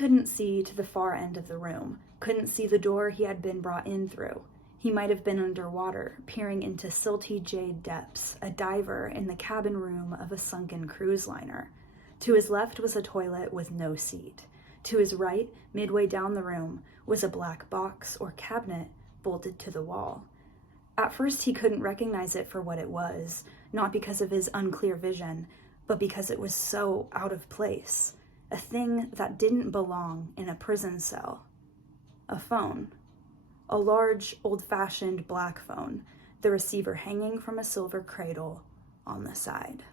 couldn't see to the far end of the room, couldn't see the door he had been brought in through. He might have been underwater, peering into silty jade depths, a diver in the cabin room of a sunken cruise liner. To his left was a toilet with no seat. To his right, midway down the room, was a black box or cabinet bolted to the wall. At first he couldn't recognize it for what it was, not because of his unclear vision, but because it was so out of place. A thing that didn't belong in a prison cell. A phone. A large, old-fashioned black phone, the receiver hanging from a silver cradle on the side.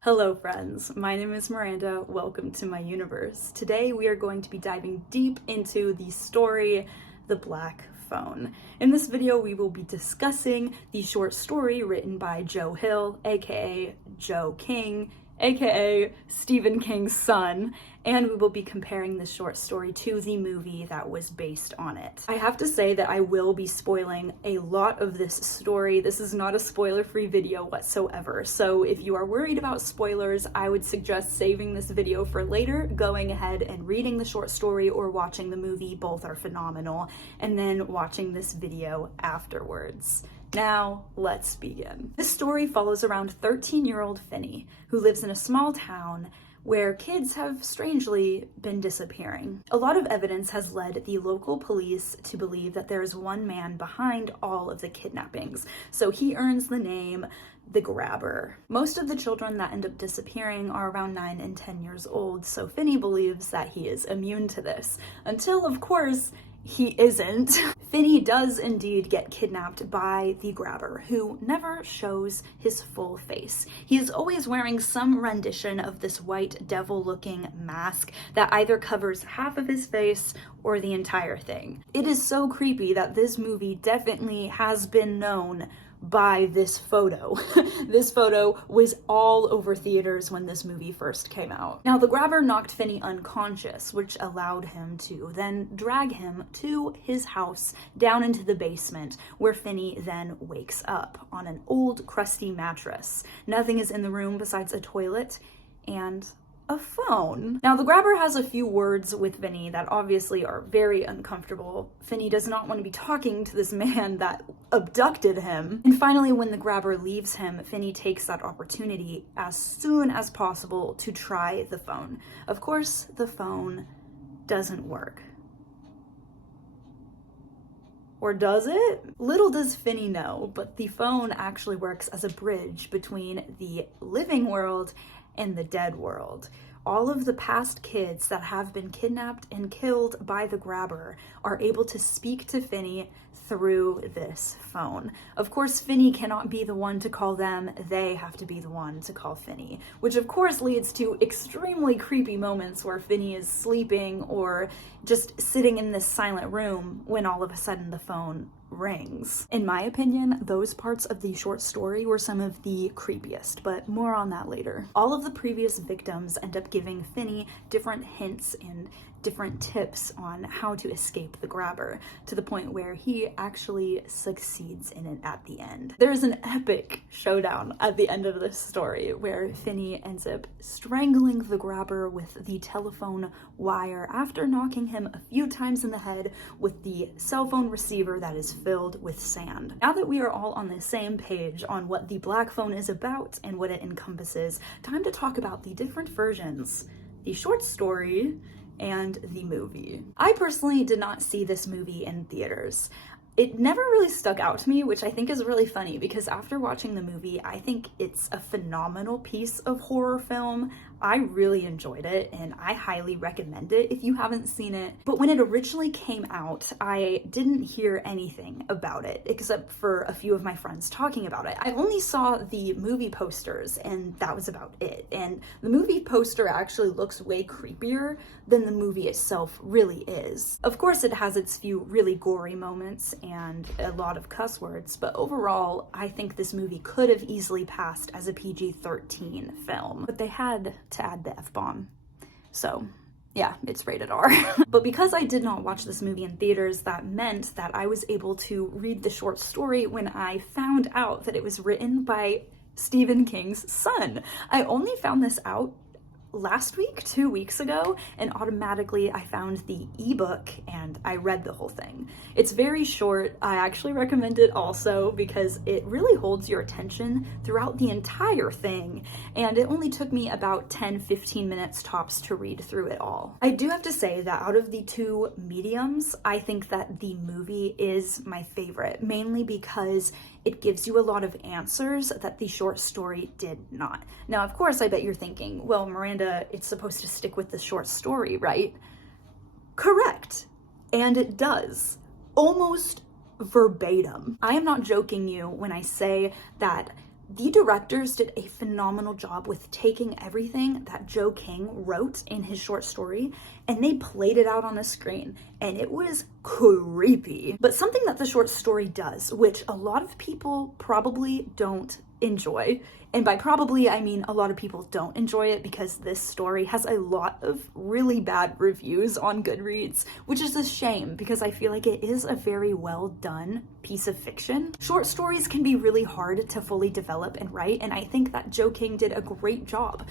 Hello friends, my name is Miranda, welcome to my universe. Today we are going to be diving deep into the story, The Black Phone. In this video we will be discussing the short story written by Joe Hill, aka Joe King, aka Stephen King's son, and we will be comparing the short story to the movie that was based on it. I have to say that I will be spoiling a lot of this story. This is not a spoiler-free video whatsoever, so if you are worried about spoilers, I would suggest saving this video for later, going ahead and reading the short story or watching the movie. Both are phenomenal, and then watching this video afterwards. Now, let's begin. This story follows around 13-year-old Finny, who lives in a small town where kids have strangely been disappearing. A lot of evidence has led the local police to believe that there is one man behind all of the kidnappings, so he earns the name the Grabber. Most of the children that end up disappearing are around 9 and 10 years old, so Finny believes that he is immune to this, until, of course, he isn't. Finny does indeed get kidnapped by the Grabber, who never shows his full face. He is always wearing some rendition of this white devil-looking mask that either covers half of his face or the entire thing. It is so creepy that this movie definitely has been known by this photo. This photo was all over theaters when this movie first came out. Now, the Grabber knocked Finny unconscious, which allowed him to then drag him to his house down into the basement, where Finny then wakes up on an old, crusty mattress. Nothing is in the room besides a toilet and a phone. Now, the Grabber has a few words with Finny that obviously are very uncomfortable. Finny does not want to be talking to this man that abducted him. And finally, when the Grabber leaves him, Finny takes that opportunity as soon as possible to try the phone. Of course, the phone doesn't work. Or does it? Little does Finny know, but the phone actually works as a bridge between the living world and the dead world. All of the past kids that have been kidnapped and killed by the Grabber are able to speak to Finny through this phone. Of course, Finny cannot be the one to call them, they have to be the one to call Finny, which of course leads to extremely creepy moments where Finny is sleeping or just sitting in this silent room when all of a sudden the phone rings. In my opinion, those parts of the short story were some of the creepiest, but more on that later. All of the previous victims end up giving Finny different hints and different tips on how to escape the Grabber, to the point where he actually succeeds in it at the end. There's an epic showdown at the end of this story where Finny ends up strangling the Grabber with the telephone wire after knocking him a few times in the head with the cell phone receiver that is filled with sand. Now that we are all on the same page on what the Black Phone is about and what it encompasses, time to talk about the different versions, the short story and the movie. I personally did not see this movie in theaters. It never really stuck out to me, which I think is really funny because after watching the movie, I think it's a phenomenal piece of horror film. I really enjoyed it and I highly recommend it if you haven't seen it. But when it originally came out, I didn't hear anything about it except for a few of my friends talking about it. I only saw the movie posters and that was about it. And the movie poster actually looks way creepier than the movie itself really is. Of course, it has its few really gory moments and a lot of cuss words, but overall, I think this movie could have easily passed as a PG-13 film, but they had to add the F-bomb. So yeah, it's rated R. But because I did not watch this movie in theaters, that meant that I was able to read the short story when I found out that it was written by Stephen King's son. I only found this out last week, 2 weeks ago, and automatically I found the ebook and I read the whole thing. It's very short. I actually recommend it also because it really holds your attention throughout the entire thing, and it only took me about 10-15 minutes tops to read through it all. I do have to say that out of the two mediums, I think that the movie is my favorite, mainly because it gives you a lot of answers that the short story did not. Now, of course, I bet you're thinking, well, Miranda, it's supposed to stick with the short story, right? Correct. And it does. Almost verbatim. I am not joking you when I say that the directors did a phenomenal job with taking everything that Joe King wrote in his short story and they played it out on a screen, and it was creepy. But something that the short story does, which a lot of people probably don't enjoy, and by probably I mean a lot of people don't enjoy it because this story has a lot of really bad reviews on Goodreads, which is a shame because I feel like it is a very well done piece of fiction. Short stories can be really hard to fully develop and write, and I think that Joe King did a great job.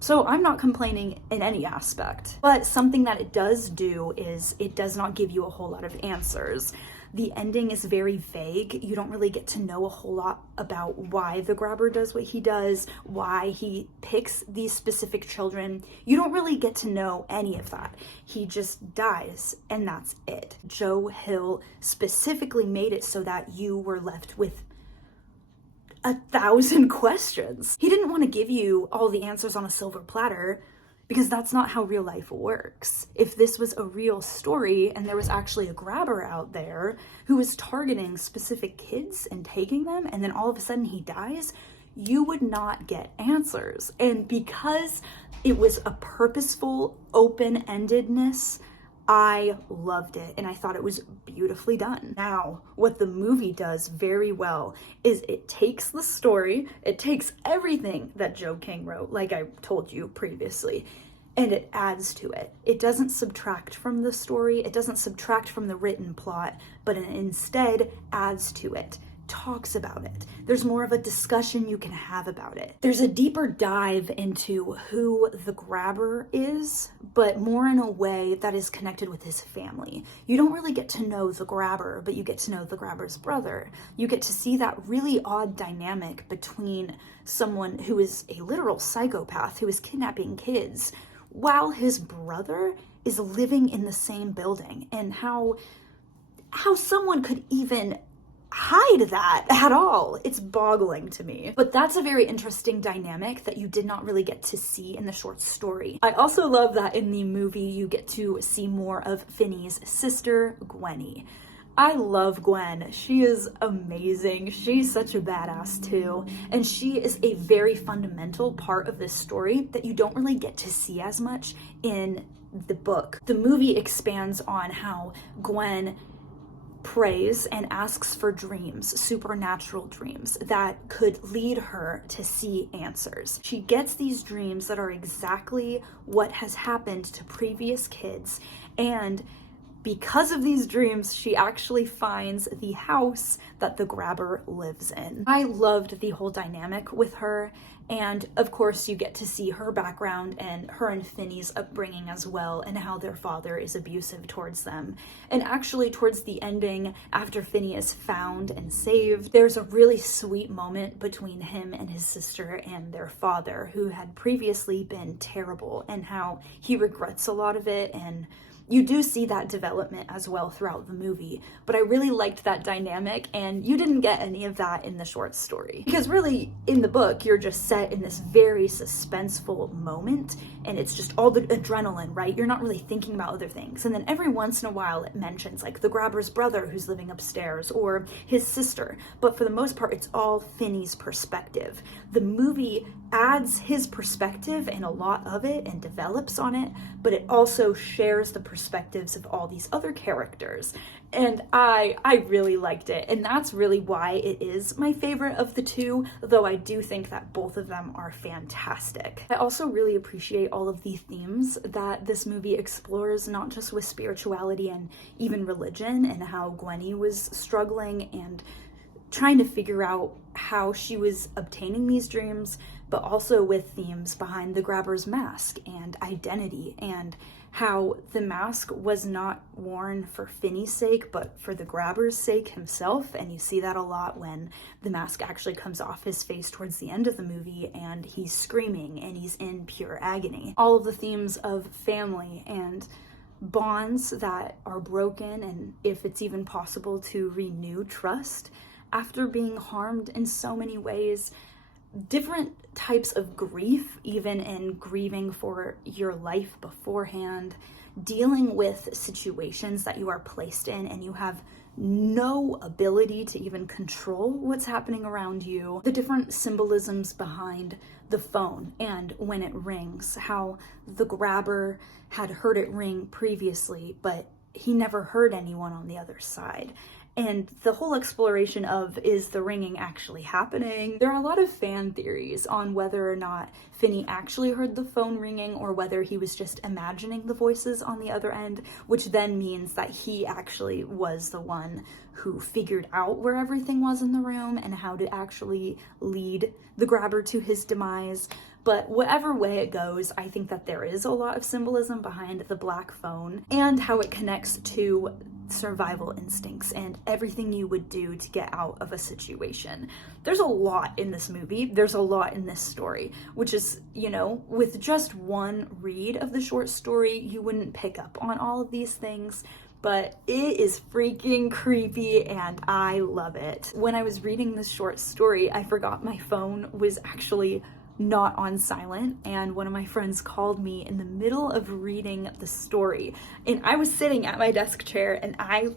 So I'm not complaining in any aspect. But something that it does do is it does not give you a whole lot of answers. The ending is very vague. You don't really get to know a whole lot about why the grabber does what he does, why he picks these specific children. You don't really get to know any of that. He just dies, and that's it. Joe Hill specifically made it so that you were left with 1,000 questions. He didn't want to give you all the answers on a silver platter because that's not how real life works. If this was a real story and there was actually a grabber out there who was targeting specific kids and taking them, and then all of a sudden he dies, you would not get answers. And because it was a purposeful open-endedness, I loved it, and I thought it was beautifully done. Now, what the movie does very well is it takes the story, it takes everything that Joe King wrote, like I told you previously, and it adds to it. It doesn't subtract from the story, it doesn't subtract from the written plot, but it instead adds to it. Talks about it. There's more of a discussion you can have about it. There's a deeper dive into who the grabber is, but more in a way that is connected with his family. You don't really get to know the grabber, but you get to know the grabber's brother. You get to see that really odd dynamic between someone who is a literal psychopath who is kidnapping kids while his brother is living in the same building, and how someone could even hide that at all. It's boggling to me. But that's a very interesting dynamic that you did not really get to see in the short story. I also love that in the movie you get to see more of Finny's sister, Gwenny. I love Gwen. She is amazing. She's such a badass too. And she is a very fundamental part of this story that you don't really get to see as much in the book. The movie expands on how Gwen prays and asks for dreams, supernatural dreams that could lead her to see answers. She gets these dreams that are exactly what has happened to previous kids, and because of these dreams, she actually finds the house that the grabber lives in. I loved the whole dynamic with her, and of course you get to see her background and her and Finny's upbringing as well, and how their father is abusive towards them. And actually towards the ending, after Finny is found and saved, there's a really sweet moment between him and his sister and their father, who had previously been terrible, and how he regrets a lot of it. And you do see that development as well throughout the movie, but I really liked that dynamic, and you didn't get any of that in the short story. Because really, in the book, you're just set in this very suspenseful moment, and it's just all the adrenaline, right? You're not really thinking about other things. And then every once in a while, it mentions like the grabber's brother who's living upstairs, or his sister, but for the most part, it's all Finny's perspective. The movie adds his perspective and a lot of it and develops on it, but it also shares the perspectives of all these other characters. And I really liked it, and that's really why it is my favorite of the two, though I do think that both of them are fantastic. I also really appreciate all of the themes that this movie explores, not just with spirituality and even religion, and how Gwenny was struggling and trying to figure out how she was obtaining these dreams, but also with themes behind the grabber's mask and identity, and how the mask was not worn for Finny's sake, but for the grabber's sake himself. And you see that a lot when the mask actually comes off his face towards the end of the movie and he's screaming and he's in pure agony. All of the themes of family and bonds that are broken, and if it's even possible to renew trust after being harmed in so many ways. Different types of grief, even in grieving for your life beforehand, dealing with situations that you are placed in and you have no ability to even control what's happening around you. The different symbolisms behind the phone and when it rings, how the grabber had heard it ring previously, but he never heard anyone on the other side. And the whole exploration of, is the ringing actually happening? There are a lot of fan theories on whether or not Finny actually heard the phone ringing or whether he was just imagining the voices on the other end, which then means that he actually was the one who figured out where everything was in the room and how to actually lead the grabber to his demise. But whatever way it goes, I think that there is a lot of symbolism behind the black phone and how it connects to survival instincts and everything you would do to get out of a situation. There's a lot in this movie. There's a lot in this story, which is, you know, with just one read of the short story, you wouldn't pick up on all of these things. But it is freaking creepy and I love it. When I was reading this short story, I forgot my phone was actually not on silent, and one of my friends called me in the middle of reading the story, and I was sitting at my desk chair and I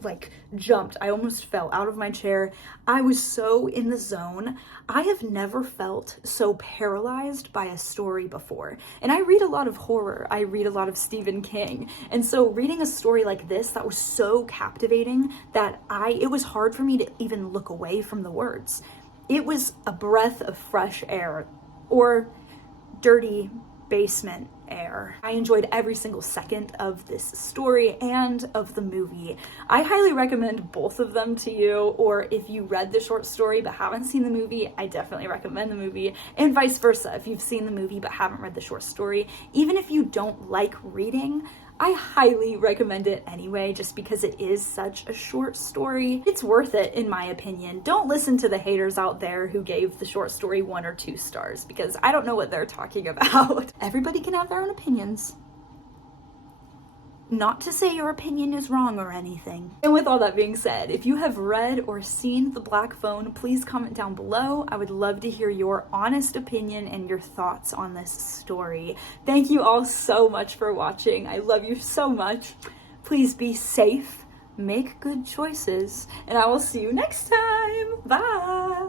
jumped. I almost fell out of my chair. I was so in the zone. I have never felt so paralyzed by a story before. And I read a lot of horror. I read a lot of Stephen King. And so reading a story like this that was so captivating that it was hard for me to even look away from the words. It was a breath of fresh air, or dirty basement air. I enjoyed every single second of this story and of the movie. I highly recommend both of them to you, or if you read the short story but haven't seen the movie, I definitely recommend the movie, and vice versa. If you've seen the movie but haven't read the short story, even if you don't like reading, I highly recommend it anyway, just because it is such a short story. It's worth it, in my opinion. Don't listen to the haters out there who gave the short story 1 or 2 stars, because I don't know what they're talking about. Everybody can have their own opinions. Not to say your opinion is wrong or anything. And with all that being said, if you have read or seen The Black Phone, please comment down below. I would love to hear your honest opinion and your thoughts on this story. Thank you all so much for watching. I love you so much. Please be safe, make good choices, and I will see you next time. Bye!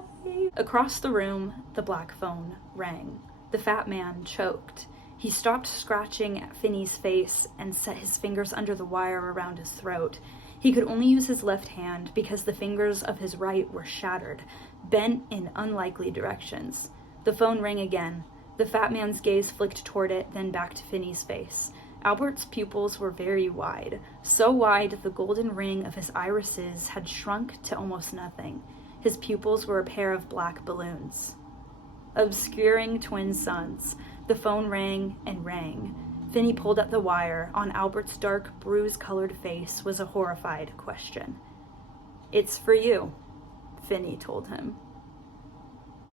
Across the room, the black phone rang. The fat man choked. He stopped scratching at Finny's face and set his fingers under the wire around his throat. He could only use his left hand because the fingers of his right were shattered, bent in unlikely directions. The phone rang again. The fat man's gaze flicked toward it, then back to Finny's face. Albert's pupils were very wide, so wide the golden ring of his irises had shrunk to almost nothing. His pupils were a pair of black balloons. Obscuring twin suns. The phone rang and rang. Finny pulled at the wire. On Albert's dark, bruise-colored face was a horrified question. "It's for you," Finny told him.